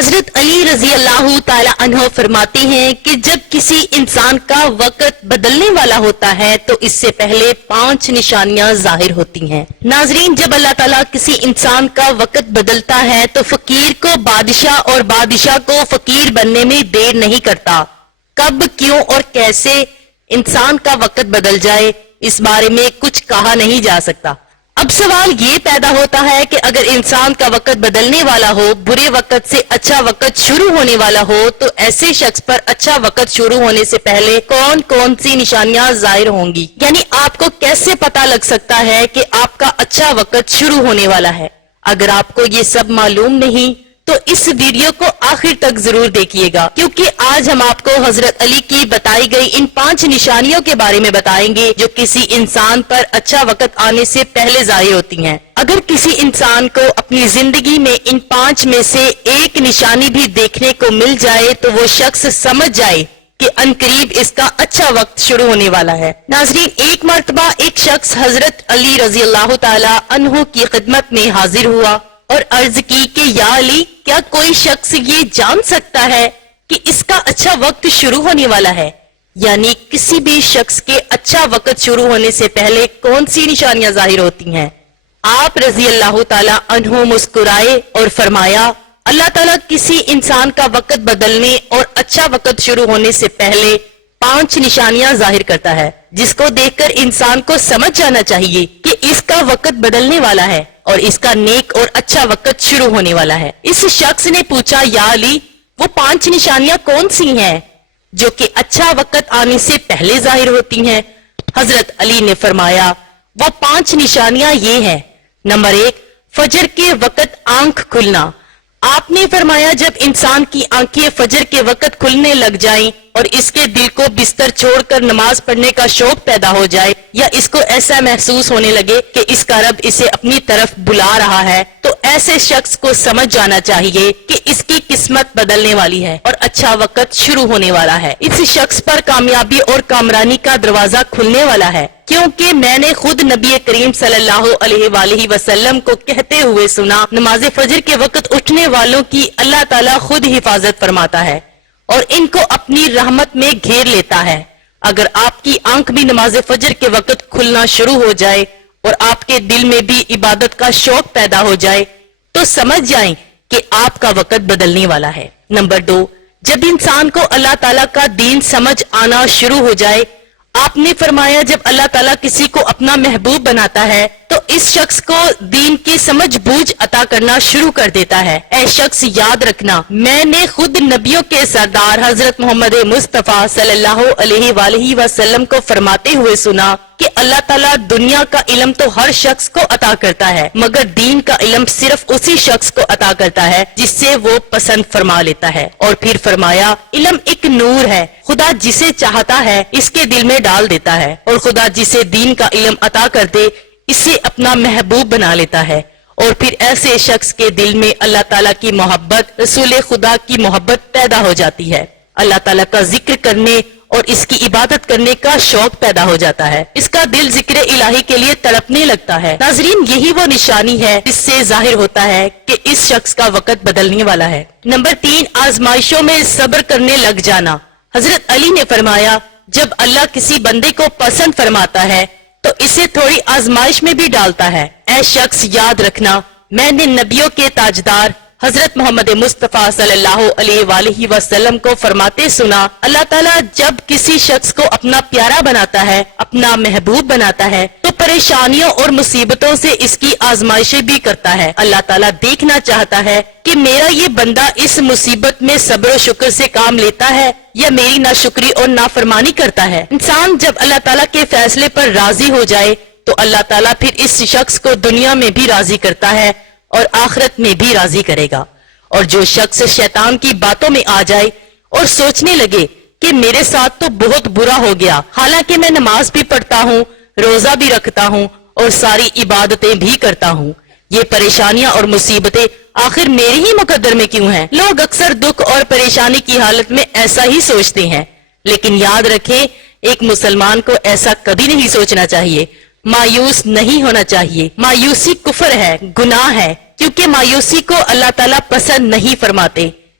حضرت علی رضی اللہ تعالی عنہ فرماتے ہیں کہ جب کسی انسان کا وقت بدلنے والا ہوتا ہے تو اس سے پہلے 5 نشانیاں ظاہر ہوتی ہیں۔ ناظرین، جب اللہ تعالیٰ کسی انسان کا وقت بدلتا ہے تو فقیر کو بادشاہ اور بادشاہ کو فقیر بننے میں دیر نہیں کرتا۔ کب، کیوں اور کیسے انسان کا وقت بدل جائے اس بارے میں کچھ کہا نہیں جا سکتا۔ اب سوال یہ پیدا ہوتا ہے کہ اگر انسان کا وقت بدلنے والا ہو، برے وقت سے اچھا وقت شروع ہونے والا ہو، تو ایسے شخص پر اچھا وقت شروع ہونے سے پہلے کون کون سی نشانیاں ظاہر ہوں گی؟ یعنی آپ کو کیسے پتا لگ سکتا ہے کہ آپ کا اچھا وقت شروع ہونے والا ہے؟ اگر آپ کو یہ سب معلوم نہیں تو اس ویڈیو کو آخر تک ضرور دیکھیے گا، کیونکہ آج ہم آپ کو حضرت علی کی بتائی گئی ان 5 نشانیوں کے بارے میں بتائیں گے جو کسی انسان پر اچھا وقت آنے سے پہلے ظاہر ہوتی ہیں۔ اگر کسی انسان کو اپنی زندگی میں ان 5 میں سے ایک نشانی بھی دیکھنے کو مل جائے تو وہ شخص سمجھ جائے کہ عنقریب اس کا اچھا وقت شروع ہونے والا ہے۔ ناظرین، ایک مرتبہ ایک شخص حضرت علی رضی اللہ تعالی عنہ کی خدمت میں حاضر ہوا اور عرض کی کہ یا علی، کیا کوئی شخص یہ جان سکتا ہے کہ اس کا اچھا وقت شروع ہونے والا ہے؟ یعنی کسی بھی شخص کے اچھا وقت شروع ہونے سے پہلے کون سی نشانیاں ظاہر ہوتی ہیں؟ آپ رضی اللہ تعالی عنہ مسکرائے اور فرمایا، اللہ تعالیٰ کسی انسان کا وقت بدلنے اور اچھا وقت شروع ہونے سے پہلے 5 نشانیاں ظاہر کرتا ہے، جس کو دیکھ کر انسان کو سمجھ جانا چاہیے کہ اس کا وقت بدلنے والا ہے اور اس کا نیک اور اچھا وقت شروع ہونے والا ہے۔ اس شخص نے پوچھا، یا علی، وہ 5 نشانیاں کون سی ہیں جو کہ اچھا وقت آنے سے پہلے ظاہر ہوتی ہیں؟ حضرت علی نے فرمایا، وہ 5 نشانیاں یہ ہیں۔ نمبر 1، فجر کے وقت آنکھ کھلنا۔ آپ نے فرمایا جب انسان کی آنکھیں فجر کے وقت کھلنے لگ جائیں اور اس کے دل کو بستر چھوڑ کر نماز پڑھنے کا شوق پیدا ہو جائے، یا اس کو ایسا محسوس ہونے لگے کہ اس کا رب اسے اپنی طرف بلا رہا ہے، تو ایسے شخص کو سمجھ جانا چاہیے کہ اس کی قسمت بدلنے والی ہے اور اچھا وقت شروع ہونے والا ہے۔ اس شخص پر کامیابی اور کامرانی کا دروازہ کھلنے والا ہے، کیونکہ میں نے خود نبی کریم صلی اللہ علیہ وآلہ وسلم کو کہتے ہوئے سنا، نماز فجر کے وقت اٹھنے والوں کی اللہ تعالیٰ خود حفاظت فرماتا ہے اور ان کو اپنی رحمت میں گھیر لیتا ہے۔ اگر آپ کی آنکھ بھی نماز فجر کے وقت کھلنا شروع ہو جائے اور آپ کے دل میں بھی عبادت کا شوق پیدا ہو جائے تو سمجھ جائیں کہ آپ کا وقت بدلنے والا ہے۔ نمبر 2، جب انسان کو اللہ تعالیٰ کا دین سمجھ آنا شروع ہو جائے۔ آپ نے فرمایا جب اللہ تعالیٰ کسی کو اپنا محبوب بناتا ہے تو اس شخص کو دین کی سمجھ بوجھ عطا کرنا شروع کر دیتا ہے۔ اے شخص، یاد رکھنا، میں نے خود نبیوں کے سردار حضرت محمد مصطفیٰ صلی اللہ علیہ وآلہ وسلم کو فرماتے ہوئے سنا کہ اللہ تعالیٰ دنیا کا علم تو ہر شخص کو عطا کرتا ہے، مگر دین کا علم صرف اسی شخص کو عطا کرتا ہے جس سے وہ پسند فرما لیتا ہے۔ اور پھر فرمایا، علم ایک نور ہے، خدا جسے چاہتا ہے اس کے دل میں ڈال دیتا ہے، اور خدا جسے دین کا علم عطا کر دے اسے اپنا محبوب بنا لیتا ہے، اور پھر ایسے شخص کے دل میں اللہ تعالیٰ کی محبت، رسول خدا کی محبت پیدا ہو جاتی ہے، اللہ تعالیٰ کا ذکر کرنے اور اس کی عبادت کرنے کا شوق پیدا ہو جاتا ہے، اس کا دل ذکر الہی کے لیے تڑپنے لگتا ہے۔ ناظرین، یہی وہ نشانی ہے جس سے ظاہر ہوتا ہے کہ اس شخص کا وقت بدلنے والا ہے۔ نمبر 3، آزمائشوں میں صبر کرنے لگ جانا۔ حضرت علی نے فرمایا جب اللہ کسی بندے کو پسند فرماتا ہے تو اسے تھوڑی آزمائش میں بھی ڈالتا ہے۔ اے شخص، یاد رکھنا، میں نے نبیوں کے تاجدار حضرت محمد مصطفیٰ صلی اللہ علیہ وآلہ وسلم کو فرماتے سنا، اللہ تعالیٰ جب کسی شخص کو اپنا پیارا بناتا ہے، اپنا محبوب بناتا ہے، تو پریشانیوں اور مصیبتوں سے اس کی آزمائشیں بھی کرتا ہے۔ اللہ تعالیٰ دیکھنا چاہتا ہے کہ میرا یہ بندہ اس مصیبت میں صبر و شکر سے کام لیتا ہے یا میری ناشکری اور نافرمانی کرتا ہے۔ انسان جب اللہ تعالیٰ کے فیصلے پر راضی ہو جائے تو اللہ تعالیٰ پھر اس شخص کو دنیا میں بھی راضی کرتا ہے اور آخرت میں بھی راضی کرے گا۔ اور جو شخص شیطان کی باتوں میں آ جائے اور سوچنے لگے کہ میرے ساتھ تو بہت برا ہو گیا، حالانکہ میں نماز بھی پڑھتا ہوں، روزہ بھی رکھتا ہوں اور ساری عبادتیں بھی کرتا ہوں، یہ پریشانیاں اور مصیبتیں آخر میرے ہی مقدر میں کیوں ہیں؟ لوگ اکثر دکھ اور پریشانی کی حالت میں ایسا ہی سوچتے ہیں، لیکن یاد رکھیں ایک مسلمان کو ایسا کبھی نہیں سوچنا چاہیے، مایوس نہیں ہونا چاہیے۔ مایوسی کفر ہے، گناہ ہے، کیونکہ مایوسی کو اللہ تعالیٰ پسند نہیں فرماتے۔